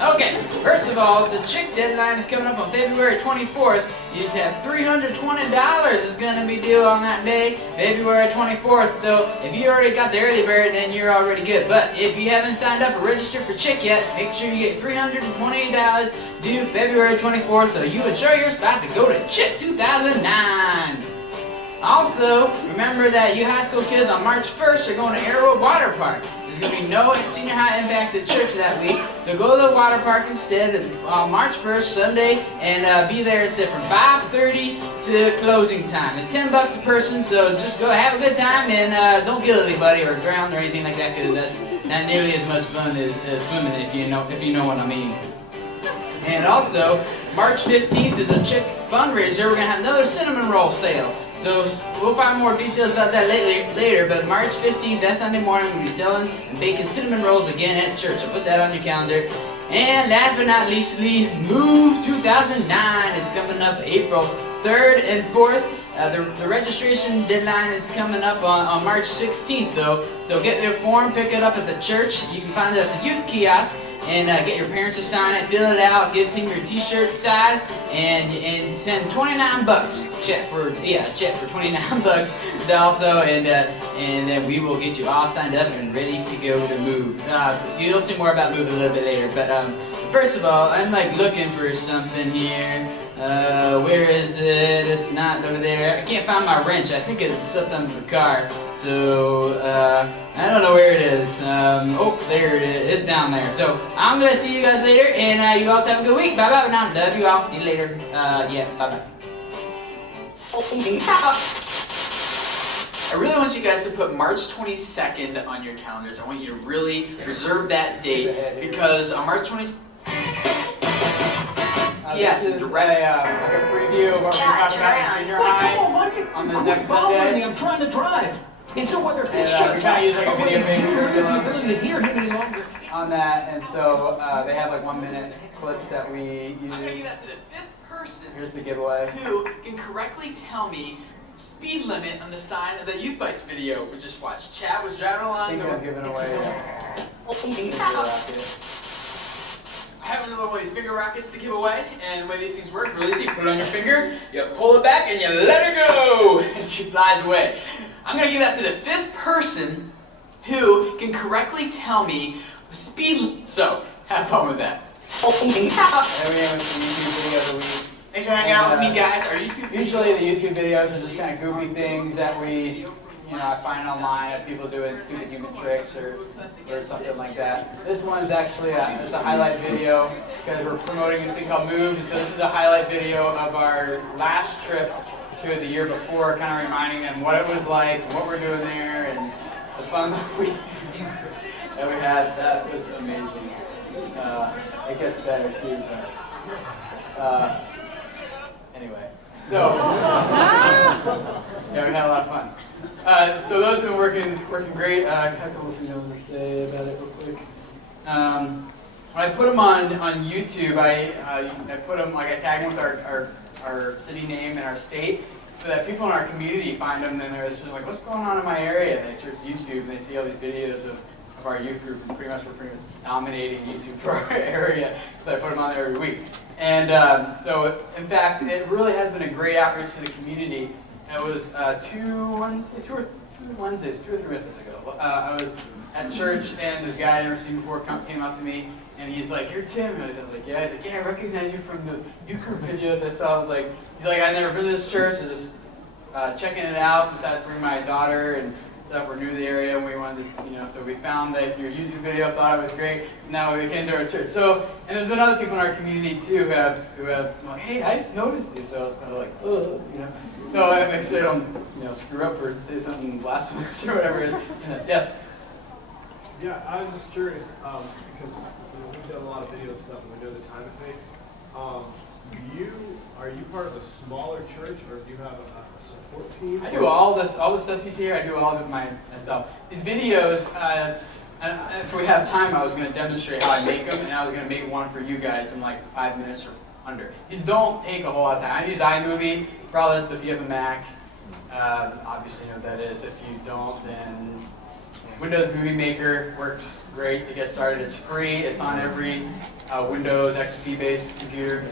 Okay, first of all, the chick deadline is coming up on February 24th. You have $320 is going to be due on that day, February 24th. So if you already got the early bird, then you're already good. But if you haven't signed up or registered for chick yet, make sure you get $320 due February 24th so you ensure your spot to go to Chick 2009. Also, remember that you high school kids on March 1st are going to Arrowwood Water Park. There's going to be no senior high impact at church that week, so go to the water park instead on March 1st, Sunday, and be there instead from 5:30 to closing time. It's $10 a person, so just go have a good time and don't kill anybody or drown or anything like that, because that's not nearly as much fun as swimming, if you know what I mean. And also, March 15th is a chick fundraiser. We're going to have another cinnamon roll sale. So we'll find more details about that later, but March 15th, that Sunday morning, we'll be selling and baking cinnamon rolls again at church. So put that on your calendar. And last but not leastly, Move 2009 is coming up April 3rd and 4th. The registration deadline is coming up on March 16th, though. So get your form, pick it up at the church. You can find it at the youth kiosk. And get your parents to sign it, fill it out, give them your t-shirt size, and send $29. Check for $29 also, and then we will get you all signed up and ready to go to Move. You'll see more about Move a little bit later, but first of all, I'm like looking for something here. Where is it? It's not over there. I can't find my wrench. I think it's slipped under the car. So, I don't know where it is. Oh, there it is. It's down there. So, I'm going to see you guys later, and you all have a good week. Bye-bye. Now, love you all. See you later. Bye-bye. I really want you guys to put March 22nd on your calendars. I want you to really reserve that date, because on March 22nd, yes, like a preview of what we're talking about in senior high on the next Sunday. I'm trying to drive. And so whether it's we're trying to use like a video the ability to hear him any longer. on that, and so they have like 1 minute clips that we use. I'm gonna give that to the 5th person Here's the giveaway. who can correctly tell me speed limit on the sign of the Youth Bites video we just watched. Chad was driving along. Thinking of giving away. I have another one of these finger rockets to give away, and the way these things work, really easy. You put it on your finger, you pull it back, and you let her go, and she flies away. I'm going to give that to the 5th person who can correctly tell me the speed. So, have fun with that. And we have some YouTube videos that we Thanks for hanging out with me, guys. Our YouTube Usually the YouTube videos are just kind of goofy things that we, I find online of people doing stupid human tricks or something like that. This one's actually it's a highlight video because we're promoting this thing called Move. So this is a highlight video of our last trip to the year before, kind of reminding them what it was like, what we're doing there, and the fun that we had. That was amazing. It gets better too, but anyway. So yeah, we had a lot of fun. So those have been working great. I have a couple of things to say about it real quick. When I put them on YouTube, I put them, like I tag them with our city name and our state, so that people in our community find them and they're just like, what's going on in my area? And they search YouTube and they see all these videos of our youth group, and we're pretty much dominating YouTube for our area, so I put them on there every week. And so, in fact, it really has been a great outreach to the community. It was 2 or 3 Wednesdays ago. I was at church, and this guy I'd never seen before came up to me, and he's like, "You're Tim." And I was like, "Yeah." He's like, "Yeah, I recognize you from the youth group videos I saw." I was like, he's like, "I've never been to this church. I was just checking it out. Decided to bring my daughter and stuff. We're new to the area, and we wanted to, so we found that your YouTube video, thought it was great. So now we came to our church. So, and there's been other people in our community too who have like, hey, I noticed you. So I was kind of like, So I make sure I don't, screw up or say something blasphemous or whatever. Yes. Yeah, I was just curious because we've done a lot of video stuff and we know the time it takes. Are you part of a smaller church, or do you have a support team? I do all the stuff you see here. I do all of it myself. These videos, if we have time, I was going to demonstrate how I make them, and I was going to make one for you guys in like 5 minutes or under. These don't take a whole lot of time. I use iMovie for all this. If you have a Mac, obviously you know what that is. If you don't, then Windows Movie Maker works great to get started. It's free. It's on every Windows XP-based computer.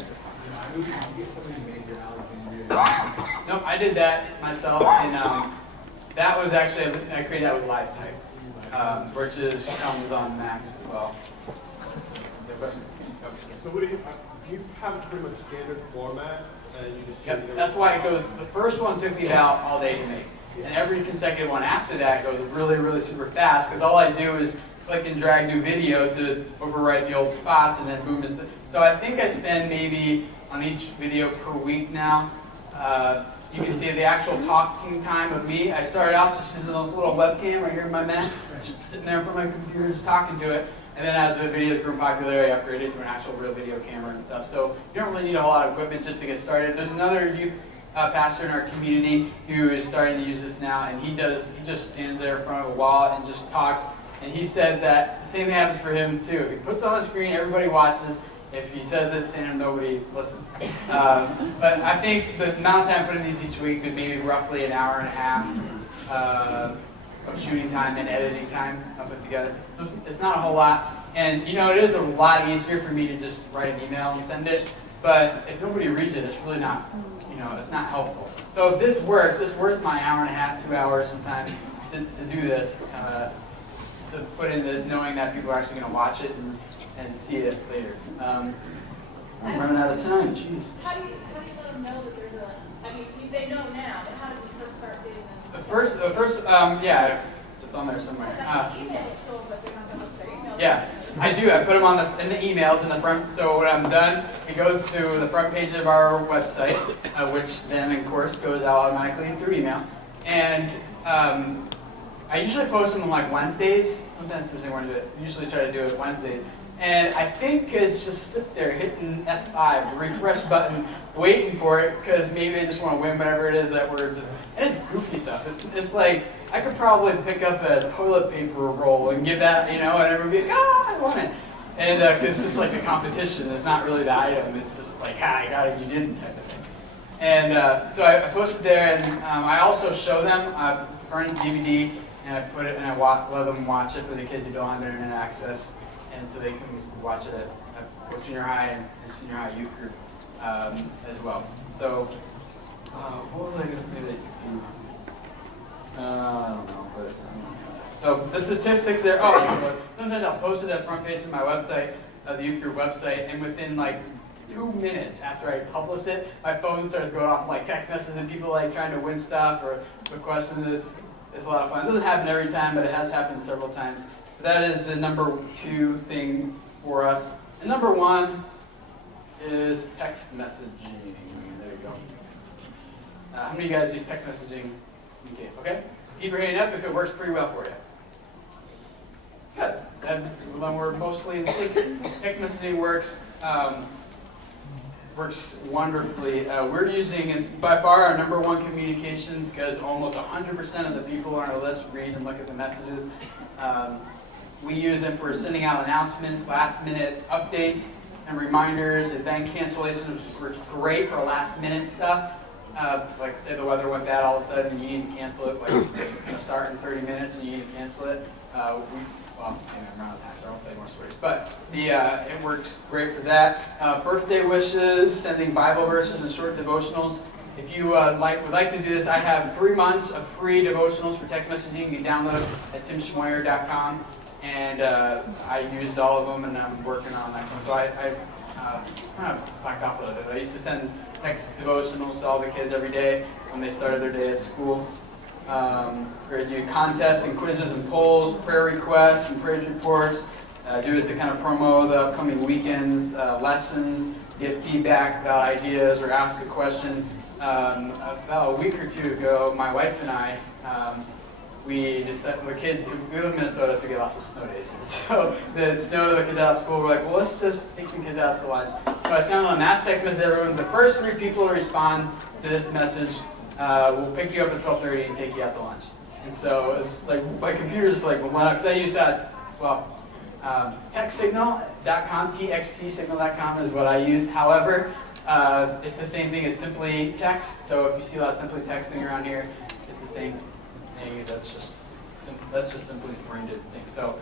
No, I did that myself, and that was actually, I created that with LiveType, which comes on Macs as well. So what do you have a pretty much standard format, and you just Yep, that's why it goes, the first one took me about all day to make, and every consecutive one after that goes really, really super fast, because all I do is click and drag new video to overwrite the old spots, and then boom, so I think I spend maybe on each video per week now. You can see the actual talking time of me. I started out just using this little webcam right here in my Mac, just sitting there in front of my computer, just talking to it. And then as the videos grew in popularity, I upgraded to an actual real video camera and stuff. So you don't really need a whole lot of equipment just to get started. There's another youth pastor in our community who is starting to use this now, and he just stands there in front of a wall and just talks. And he said that the same thing happens for him too. He puts it on the screen, everybody watches. If he says it, saying nobody listens. But I think the amount of time I put in these each week would maybe roughly an hour and a half of shooting time and editing time I put together. So it's not a whole lot. And it is a lot easier for me to just write an email and send it. But if nobody reads it, it's really not, it's not helpful. So if this works, it's worth my hour and a half, 2 hours sometimes to do this, to put in this, knowing that people are actually going to watch it and see it later. I'm running out of time, jeez. How do you let them know that there's they know now, but how does this first start getting them? The first, yeah, it's on there somewhere. Yeah, I do. I put them in the emails in the front. So when I'm done, it goes to the front page of our website, which then, of course, goes out automatically through email. And I usually post them on like Wednesdays. Sometimes Thursday morning, but I usually try to do it Wednesdays. And I think it's just sit there hitting F5, the refresh button, waiting for it, because maybe they just want to win whatever it is that we're just, and it's goofy stuff. It's like, I could probably pick up a toilet paper roll and give that, and everyone would be like, I won it. And cause it's just like a competition. It's not really the item. It's just like, I got it, you didn't type of thing. And so I posted there, and I also show them, burning DVD, and I put it, and I let them watch it for the kids who don't have internet access. And so they can watch it at both junior high and senior high youth group as well. So, what was I going to say that I don't know. But, so the statistics there, sometimes I'll post it at the front page of my website, the youth group website, and within like 2 minutes after I published it, my phone starts going off like text messages and people like trying to win stuff or the question is a lot of fun. It doesn't happen every time, but it has happened several times. So that is the number 2 thing for us. And number 1 is text messaging. There you go. How many of you guys use text messaging? Okay. Keep your hand up if it works pretty well for you. Good. And when we're mostly in sync, text messaging works wonderfully. We're using is by far our number 1 communication because almost 100% of the people on our list read and look at the messages. We use it for sending out announcements, last-minute updates, and reminders, event cancellations, which is great for last-minute stuff. Like say the weather went bad all of a sudden, you need to cancel it. Like it's going to start in 30 minutes, and you need to cancel it. I'm around the time, so I won't say more stories. But it works great for that. Birthday wishes, sending Bible verses and short devotionals. If you would like to do this, I have 3 months of free devotionals for text messaging. You can download at timschmoyer.com. And I used all of them, and I'm working on that one. So I kind of slacked off a little bit. I used to send text devotionals to all the kids every day when they started their day at school. We do contests and quizzes and polls, prayer requests and praise reports. Do it to kind of promo the upcoming weekends, lessons, get feedback about ideas or ask a question. About a week or 2 ago, my wife and I, we just said, the kids, we live in Minnesota, so we get lots of snow days. So the snow, the kids out of school, we're like, well, let's just take some kids out to lunch. So I sent out a mass text message to everyone. The first 3 people to respond to this message will pick you up at 12:30 and take you out to lunch. And so it's like, my computer's just like, well, why not? Because I use that, textsignal.com, txtsignal.com is what I use. However, it's the same thing as Simply Text. So if you see a lot of Simply Texting around here, it's the same thing. That's just Simply branded thing. So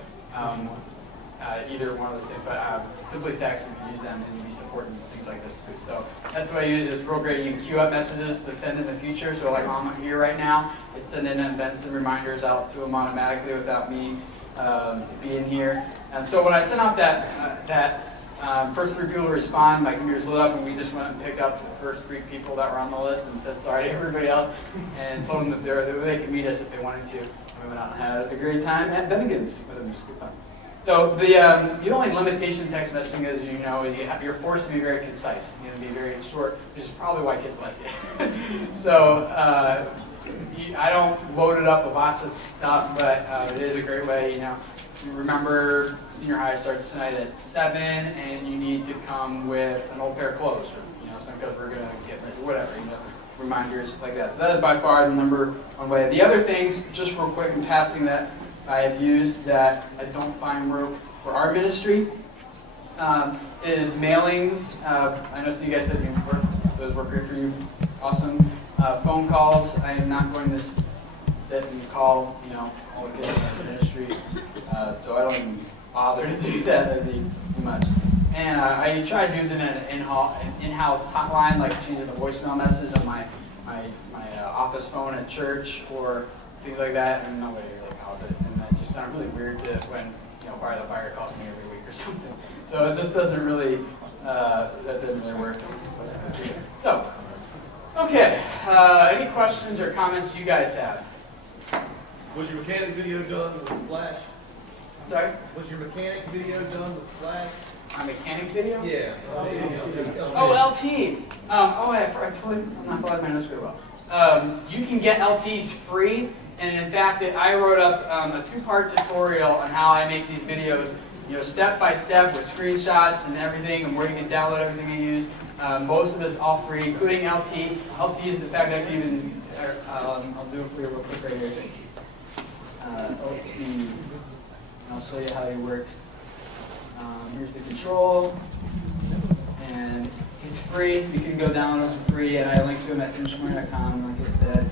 either one of those things, but Simply Text, you can use them and you'll be supporting things like this too. So that's what I use. It's real great. You can queue up messages to send in the future. So like I'm here right now, it's sending events and reminders out to them automatically without me being here. And so when I sent out that first 3 people to respond, my computer's lit up, and we just went and picked up the first 3 people that were on the list and said sorry to everybody else, and told them that they could meet us if they wanted to. We went out and had a great time at Bennigan's with them. So the only limitation in text messaging is, you're forced to be very concise. You have to be very short, which is probably why kids like it. So I don't load it up with lots of stuff, but it is a great way. You remember senior high starts tonight at 7, and you need to come with an old pair of clothes, or some because we're going to get ready, whatever. Reminders like that. So that is by far the number 1 way. The other things, just real quick in passing, that I have used that I don't find work for our ministry is mailings. I know some of you guys said those work great for you. Awesome. Phone calls. I am not going to sit and call, all the kids in the ministry. So I don't even bother to do that. That'd be too much. And I tried using an in-house hotline, like changing the voicemail message on my office phone at church or things like that, and nobody really calls it. And that just sounded really weird when Fire the Fire calls me every week or something. So it just doesn't really that didn't really work. So okay, any questions or comments you guys have? Was your mechanic video done with Flash? Sorry? Was your mechanic video done with Flash? My mechanic video? Yeah. Oh, LT. I totally, I'm not following my notes very well. You can get LTs free, and in fact, I wrote up a 2-part tutorial on how I make these videos, step by step with screenshots and everything, and where you can download everything I use. Most of it's all free, including LT. LT is, in fact, I can even, I'll do it for you real quick right here. LT. I'll show you how it works. Here's the control, and he's free. You can go download him for free, and I link to him at timschmoyer.com, like I said.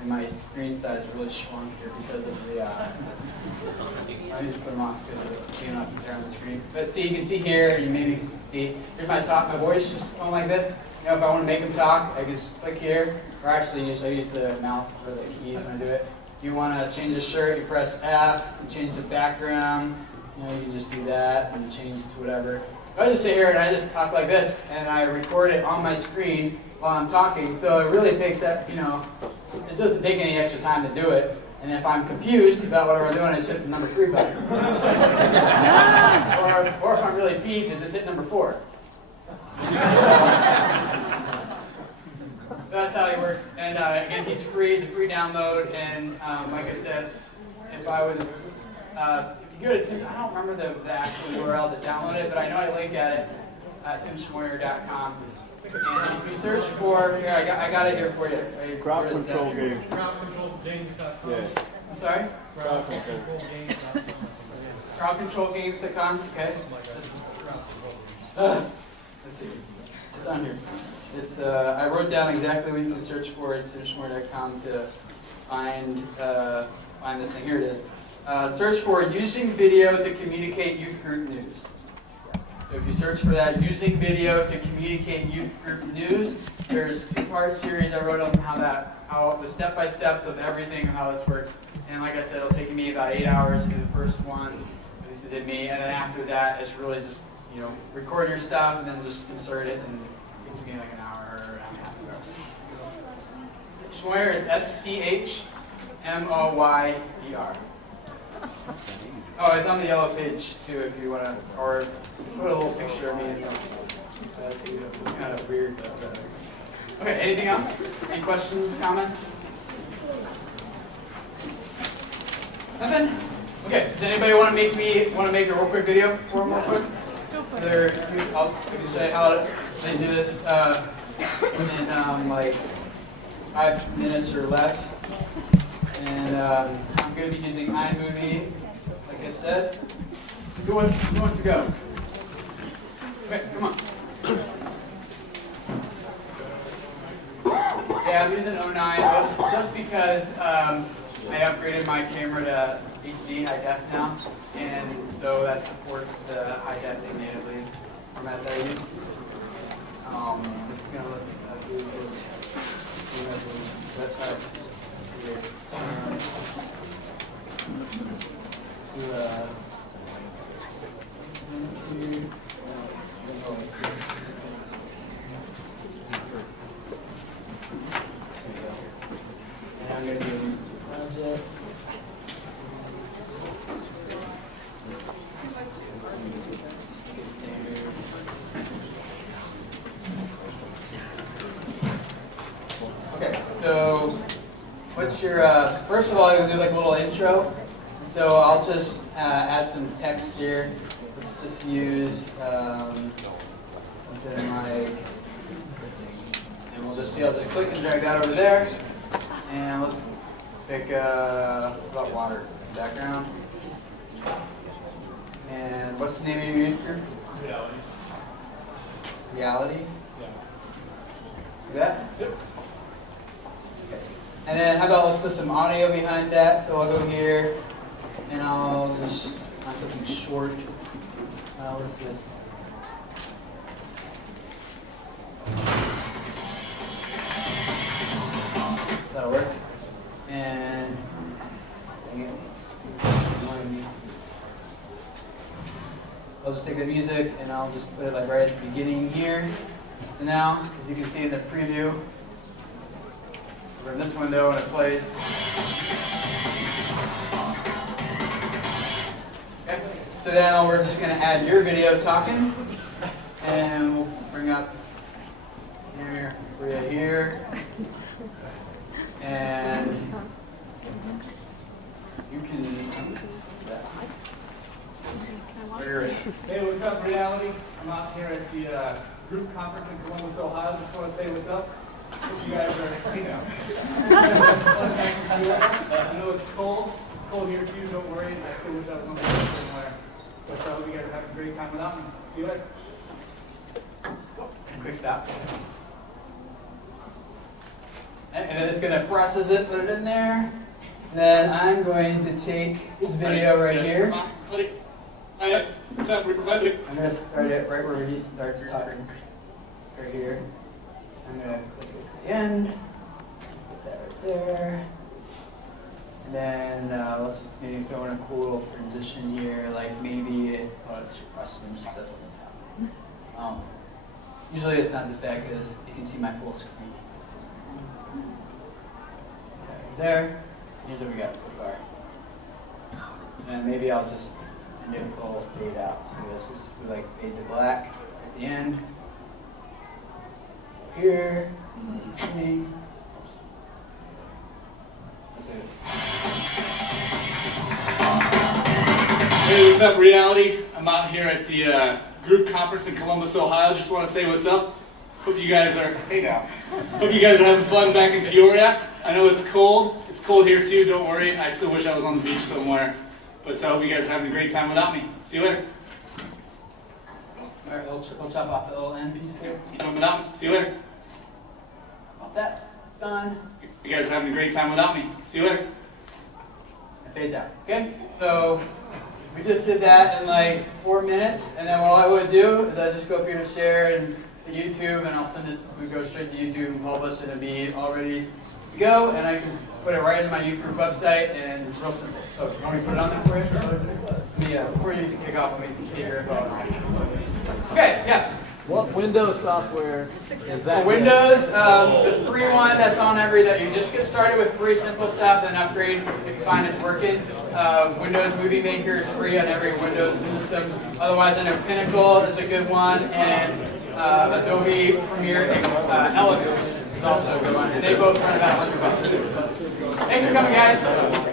And my screen size really shrunk here because of the. I just put them off because of being up there on the screen. But see, you can see here, and maybe you can see. Here's my my voice just going like this. If I want to make him talk, I just click here. Or actually, I use the mouse for the keys when I do it. You want to change the shirt, you press F, and change the background. You can just do that and change it to whatever. I just sit here and I just talk like this, and I record it on my screen while I'm talking. So it really takes that, you know, it doesn't take any extra time to do it. And if I'm confused about what I'm doing, I just hit the number 3 button. or if I'm really peeved, I just hit number 4. So that's how he works. And again, he's free. It's a free download. And like I said, if I would, if you go to Tim, I don't remember the actual URL to download it, but I know I link at it at timschmoyer.com. And if you search for, here, I got it here for you. Crowd control game. Crowdcontrolgames.com. Yeah. I'm sorry? Crowdcontrolgames.com. Crowdcontrolgames.com. Okay. Let's see. It's on here. It's I wrote down exactly what you can search for at timschmoyer.com to find this thing. Here it is. Search for using video to communicate youth group news. So if you search for that, using video to communicate youth group news, there's a 2-part series I wrote on how the step-by-steps of everything and how this works. And like I said, it'll take me about 8 hours to do the first one, at least it did me. And then after that, it's really just, you know, record your stuff and then just insert it, and it takes me like an hour or a half an hour. Schmoyer is SCHMOYER. Oh, it's on the yellow page too if you want to, or put a little picture of me. That's kind of weird. Okay, anything else? Any questions, comments? Nothing? Okay, does anybody want to make a real quick video for them real quick? I'll show you how they do this in like 5 minutes or less. And I'm going to be using iMovie, like I said. Who wants to go? Okay, come on. Yeah, I'm using 09 just because I upgraded my camera to HD high def now, and so that supports the high def thing natively format that I use. This is going to look really good. That's how I'm going to do project. Okay, so what's your, first of all, I'm going to do like a little intro. So I'll just add some text here. Let's just use something like, and we'll just see, I'll just click and drag that over there. And let's pick about water background. And what's the name of your youth group? Reality. Reality? Yeah. See that? Yep. Okay. And then how about let's put some audio behind that. So I'll go here and I'll just find something short. What's this? That'll work. And I'll just take the music and I'll just put it like right at the beginning here. So now, as you can see in the preview, we're in this window and it plays. Okay. So now we're just going to add your video talking, and we'll bring up here, Bria here, and you can. Hey, what's up, Reality? I'm out here at the group conference in Columbus, Ohio. Just want to say what's up. Hope you guys are, you know. I know it's cold. It's cold here too. Don't worry. I still wish I was on the road somewhere. But I hope you guys are having a great time without me. See you later. Quick stop. And then it's going to process it, put it in there. Then I'm going to take this video right here. What's up? We're professor. I'm going to start it right where he starts talking. Right here. I'm going to click it to the end. Put that right there. And then let's maybe throw in a cool little transition here, like maybe let's press some success on the top. Usually it's not as bad because you can see my full screen. There, here's what we got so far. And maybe I'll just do a full fade out to this. Just do like fade to black at the end. Here, beginning. Hey, what's up, Reality? I'm out here at the group conference in Columbus, Ohio. Just want to say what's up. Hope you guys are, hey now. Hope you guys are having fun back in Peoria. I know it's cold. It's cold here too, don't worry. I still wish I was on the beach somewhere. But I hope you guys are having a great time without me. See you later. All right, we'll chop off the little end piece there. Without me. See you later. Off that. Done. You guys are having a great time without me. See you later. It fades out. Okay? So we just did that in like 4 minutes, and then what I would do is I just go up here to share and to YouTube, and I'll send it. We go straight to YouTube and publish, and it'll be all ready to go, and I can put it right in my youth group website, and it's real simple. So you want me to put it on there for you? Yeah, before you kick off, let me get your info. Okay. Yes. What Windows software is that? For Windows, the free one that's on every, that you just get started with free simple stuff, then upgrade if you find it's working. Windows Movie Maker is free on every Windows system. Otherwise, I know Pinnacle is a good one, and Adobe Premiere Elements is also a good one, and they both run about $100. Thanks for coming, guys.